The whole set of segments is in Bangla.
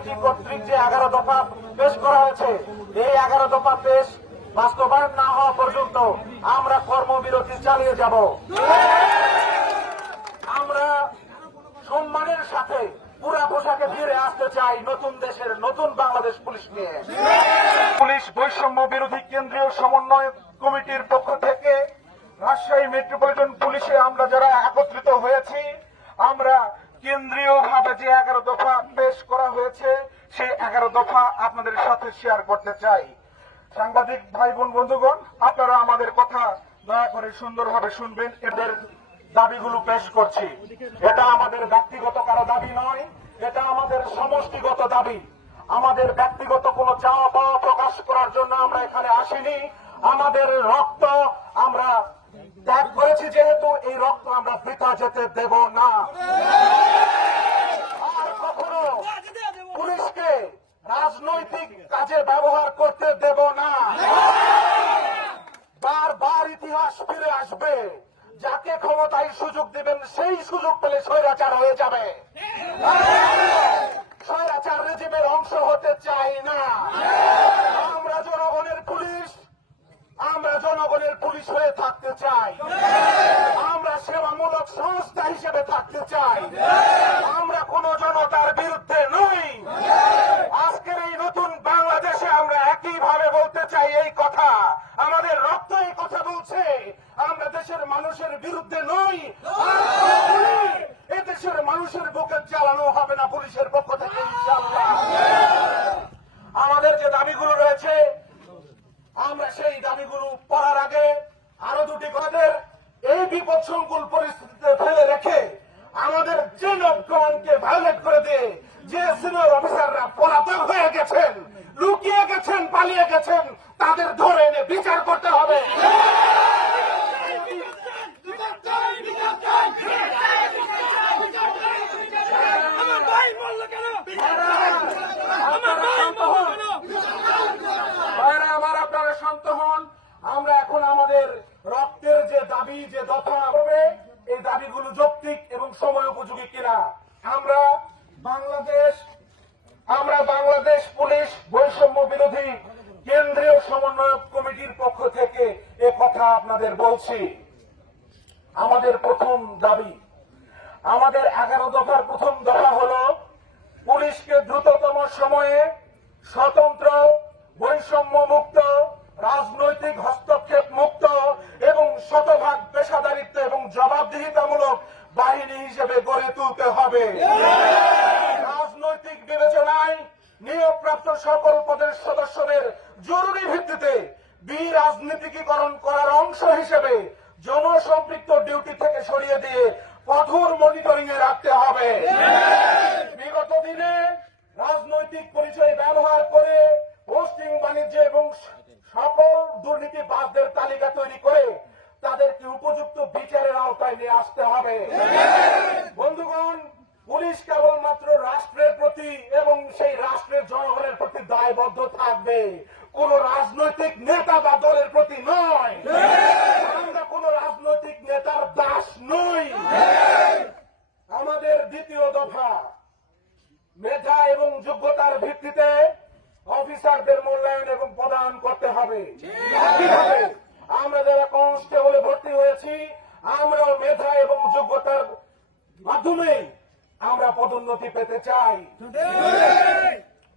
কমিটি কর্তৃক যে এগারো দফা পেশ করা হয়েছে, এই এগারো দফা পেশ বাস্তবায়ন না হওয়া পর্যন্ত আমরা কর্মবিরতি চালিয়ে যাব। আমরা সম্মানের সাথে পুরা পোশাকে ফিরে আসতে চাই নতুন দেশের নতুন বাংলাদেশ পুলিশ নিয়ে। পুলিশ বৈষম্য বিরোধী কেন্দ্রীয় সমন্বয় কমিটির পক্ষ থেকে রাজশাহী মেট্রোপলিটন পুলিশে আমরা যারা একত্রিত হয়েছি, আমরা কেন্দ্রীয় ভাবে যে এগারো দফা পেশ করা হয়েছে, সেই এগারো দফা আপনাদের সাথে শেয়ার করতে চাই। সাংবাদিক ভাই বোন বন্ধুগণ, আপনারা আমাদের কথা দয়া করে সুন্দরভাবে শুনবেন। এদের দাবিগুলো পেশ করছি। এটা আমাদের ব্যক্তিগত কারও দাবি নয়, এটা আমাদের সমষ্টিগত দাবি। আমাদের ব্যক্তিগত কোনো চাওয়া পাওয়া প্রকাশ করার জন্য আমরা এখানে আসিনি। আমাদের রক্ত আমরা ত্যাগ করেছি, যেহেতু এই রক্ত আমরা বৃথা যেতে দেব না আর কখনো পুলিশকে রাজনৈতিক কাজে ব্যবহার করতে দেব না বারবার ইতিহাস ফিরে আসবে যাকে ক্ষমতায় সুযোগ দিবেন সেই পেলে স্বৈরাচার হয়ে যাবে। স্বৈরাচার রেজিমের অংশ হতে চাই না। আমরা জনগণের পুলিশ, আমরা জনগণের পুলিশ হয়ে থাকতে চাই। আমরা সেবামূলক সংস্থা হিসেবে থাকতে চাই। আমরা কোন জনতার বিরুদ্ধে নই। আজকের এই নতুন বাংলাদেশে আমরা একইভাবে বলতে চাই এই কথা। আমাদের রক্ত এই কথা বলছে। আমরা দেশের মানুষের বিরুদ্ধে নই। মানুষের বুকে চালানো হবে না, পুলিশের পক্ষ থেকে আমাদের যে দাবিগুলো রয়েছে, আমরা সেই দাবিগুলো পড়ার আগে আরও দুটি কথাদের এই বিপদ সংকুল পরিস্থিতিতে ফেলে রেখে আমাদের যে কমান্ডকে ভায়োলেট করে দিয়ে যে সিনিয়র অফিসাররা পলাতক হয়ে গেছেন, লুকিয়ে গেছেন, পালিয়ে গেছেন, তাদের ধরে এনে বিচার করতে হবে ভাইরা আমার আপনারা শান্ত হন আমরা এখন আমাদের রক্তের যে যে দফা হবে, এই দাবিগুলো যৌক্তিক এবং সময় উপযোগী কিনা। আমরা বাংলাদেশ আমরা বাংলাদেশ পুলিশ বৈষম্য বিরোধী কেন্দ্রীয় সমন্বয়ক কমিটির পক্ষ থেকে এ কথা আপনাদের বলছি। আমাদের প্রথম দাবি, আমাদের এগারো দফার প্রথম দফা হলো, পুলিশকে দ্রুততম সময়ে স্বতন্ত্র বৈষম্য মুক্ত রাজনৈতিক হস্তক্ষেপ মুক্ত এবং শতভাগ পেশাদারিত্ব এবং জবাবদিহিতামূলক বাহিনী হিসেবে গড়ে তুলতে হবে রাজনৈতিক বিবেচনায় নিয়োগপ্রাপ্ত সকল পদের সদস্যদের জরুরি ভিত্তিতে বিরাজনীতিকীকরণ করার অংশ হিসেবে জনসম্পৃক্ত ডিউটি থেকে সরিয়ে দিয়ে কঠোর মনিটরিং এ রাখতে হবে। বিগত দিনে রাজনৈতিক পরিচয় ব্যবহার করে পোস্টিং বাণিজ্য এবং সকল দুর্নীতিবাদদের তালিকা তৈরি করে তাদেরকে উপযুক্ত বিচারের আওতায় নিয়ে আসতে হবে। বন্ধুগণ, পুলিশ কেবলমাত্র রাষ্ট্রের প্রতি এবং সেই রাষ্ট্রের জনগণের প্রতি দায়বদ্ধ থাকবে। কোন রাজনৈতিক নেতা বা দলের প্রতি নয়। আমরা কোন রাজনৈতিক নেতার দাস নই। আমাদের দ্বিতীয় দফা মেধা এবং যোগ্যতার ভিত্তিতে অফিসারদের মূল্যায়ন এবং প্রদান করতে হবে। আমরা যারা কনস্টেবলে ভর্তি হয়েছি আমরাও মেধা এবং যোগ্যতার মাধ্যমে আমরা পদোন্নতি পেতে চাই।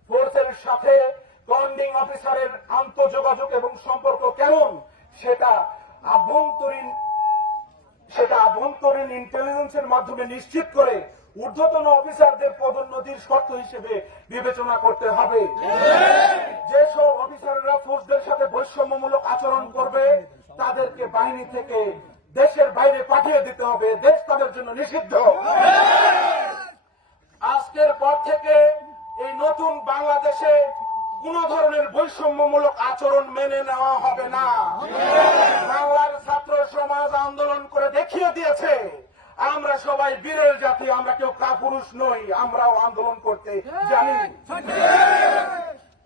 ফোর্সের সাথে কমান্ডিং অফিসারের আন্তঃযোগাযোগ এবং সম্পর্ক কেমন? সেটা আভ্যন্তরীণ সেটা আভ্যন্তরীণ ইন্টেলিজেন্সের মাধ্যমে নিশ্চিত করে ঊর্ধ্বতন অফিসারদের পদোন্নতির শর্ত হিসেবে বিবেচনা করতে হবে। যেসব অফিসাররা ফোর্সদের সাথে বৈষম্যমূলক আচরণ করবে, তাদেরকে বাহিনী থেকে দেশের বাইরে পাঠিয়ে দিতে হবে। দেশ তাদের জন্য নিষিদ্ধ। আজকের পর থেকে এই নতুন বাংলাদেশে কোন ধরনের বৈষম্যমূলক আচরণ মেনে নেওয়া হবে না। বাংলার ছাত্র সমাজ আন্দোলন করে দেখিয়ে দিয়েছে, আমরা সবাই বীরের জাতি, আমরা কেউ কাপুরুষ নই, আমরাও আন্দোলন করতে জানি।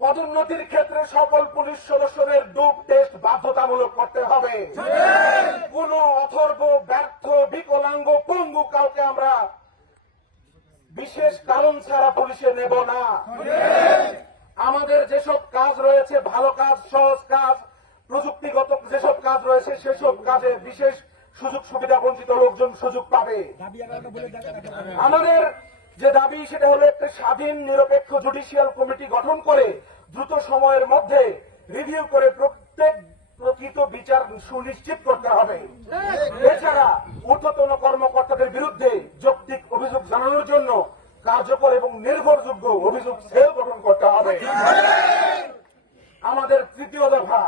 পদোন্নতির ক্ষেত্রে সকল পুলিশ সদস্যদের ডুব টেস্ট বাধ্যতামূলক করতে হবে। কোন অথর্ব, ব্যর্থ, বিকলাঙ্গ, পঙ্গু কাউকে আমরা বিশেষ কারণ ছাড়া পুলিশে নেব না। আমাদের যেসব কাজ রয়েছে, ভালো কাজ, সহজ কাজ, প্রযুক্তিগত যেসব কাজ রয়েছে, সেসব কাজে বিশেষ সুযোগ সুবিধা বঞ্চিত লোকজন সুযোগ পাবে। আমাদের যে দাবি, সেটা হলো একটা স্বাধীন, নিরপেক্ষ জুডিশিয়াল কমিটি গঠন করে দ্রুত সময়ের মধ্যে রিভিউ করে প্রত্যেক প্রকৃত বিচার সুনিশ্চিত করতে হবে। এছাড়া ঊর্ধ্বতন কর্মকর্তাদের বিরুদ্ধে যৌক্তিক অভিযোগ জানানোর জন্য কার্যকর এবং নির্ভরযোগ্য অভিযোগ সেল করতে হবে। আমাদের তৃতীয় দফা,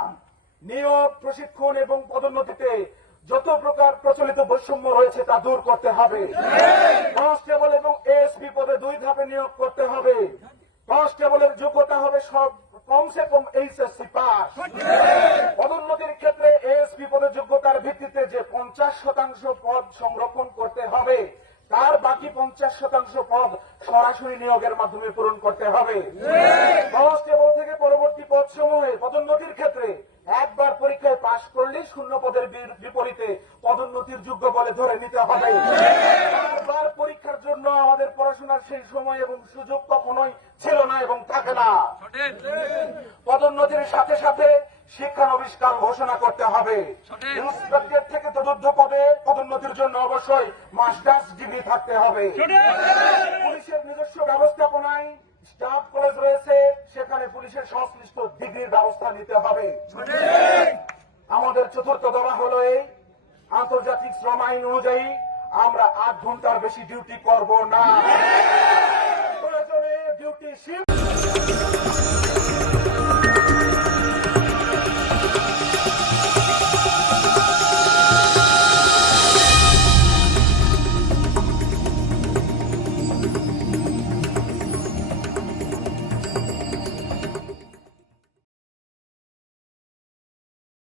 নিয়োগ, প্রশিক্ষণ এবং পদোন্নতিতে যত প্রকার প্রচলিত বৈষম্য রয়েছে তা দূর করতে হবে। কনস্টেবল এবং এএসপি পদে দুই ধাপে নিয়োগ করতে হবে। কনস্টেবলের যোগ্যতা হবে সব কমসে কম এইচএসসি পাস। পদোন্নতির ক্ষেত্রে এএসপি পদের যোগ্যতার ভিত্তিতে যে পঞ্চাশ শতাংশ পদ সংরক্ষণ করতে হবে, তার বাকি পঞ্চাশ শতাংশ পদ সরাসরি নিয়োগের মাধ্যমে পূরণ করতে হবে। থেকে পরবর্তী পদ সমূহে পদোন্নতির ক্ষেত্রে একবার পরীক্ষায় পাশ করলেই শূন্য পদের বিপরীতে পদোন্নতির যোগ্য বলে ধরে নিতে হবে। বারবার পরীক্ষার জন্য আমাদের পড়াশোনার সেই সময় এবং সুযোগ কখনোই ছিল না এবং থাকে না। পদোন্নতির সাথে সাথে শিক্ষানবিষ্কার ঘোষণা করতে হবে। ইন্সপেক্টর থেকে চতুর্থ পদে পদোন্নতির জন্য অবশ্যই মাস্টার্স ডিগ্রি থাকতে হবে। পুলিশের নিজস্ব ব্যবস্থাপনায় স্টাফ কলেজ রয়েছে, সেখানে পুলিশের সংশ্লিষ্ট ডিগ্রির ব্যবস্থা নিতে হবে। আমাদের চতুর্থ দফা হলো এই আন্তর্জাতিক শ্রম আইন অনুযায়ী আমরা আট ঘণ্টার বেশি ডিউটি করব না। Duty shift